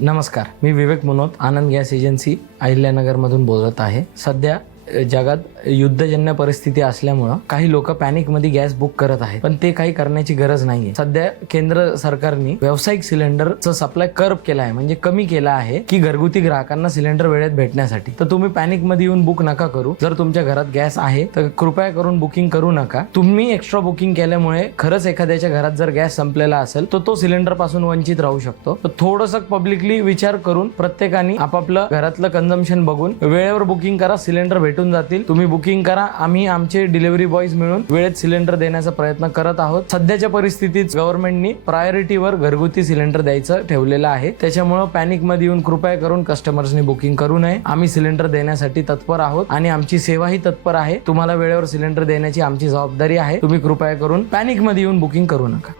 नमस्कार, मी विवेक मनोत, आनंद gas agency Ahilyanagar मधून बोलत आहे. सध्या जगात युद्धजन्य परिस्थिती असल्यामुळे काही लोक पॅनिक मध्ये गॅस बुक करत आहेत, पण ते काही करण्याची गरज नाहीये. सध्या केंद्र सरकारने व्यावसायिक सिलेंडरचा सप्लाय कर्व केला आहे, म्हणजे कमी केला आहे की घरगुती ग्राहकांना सिलेंडर वेळेत भेटण्यासाठी. तर तुम्ही पॅनिक मध्ये येऊन बुक नका करू. जर तुमच्या घरात गॅस आहे तर कृपया करून बुकिंग करू नका. तुम्ही एक्स्ट्रा बुकिंग केल्यामुळे खरंच एखाद्याच्या घरात जर गॅस संपलेला असेल तर तो सिलेंडर पासून वंचित राहू शकतो. तर थोडंसं पब्लिकली विचार करून प्रत्येकाने आपापलं घरातलं कन्झम्पशन बघून वेळेवर बुकिंग करा. सिलेंडर भेटून जातील. तुम्ही बुकिंग करा. आम्ही आमचे डिलिव्हरी बॉयज मिळून वेळेत सिलेंडर देण्याचा प्रयत्न करत आहोत. सध्याच्या परिस्थितीत गव्हर्नमेंटनी प्रायोरिटीवर घरगुती सिलेंडर द्यायचं ठेवलेलं आहे. त्याच्यामुळे पॅनिक मध्ये येऊन कृपया करून कस्टमर्सनी बुकिंग करू नये. आम्ही सिलेंडर देण्यासाठी तत्पर आहोत आणि आमची सेवाही तत्पर आहे. तुम्हाला वेळेवर सिलेंडर देण्याची आमची जबाबदारी आहे. तुम्ही कृपया करून पॅनिक मध्ये येऊन बुकिंग करू नका.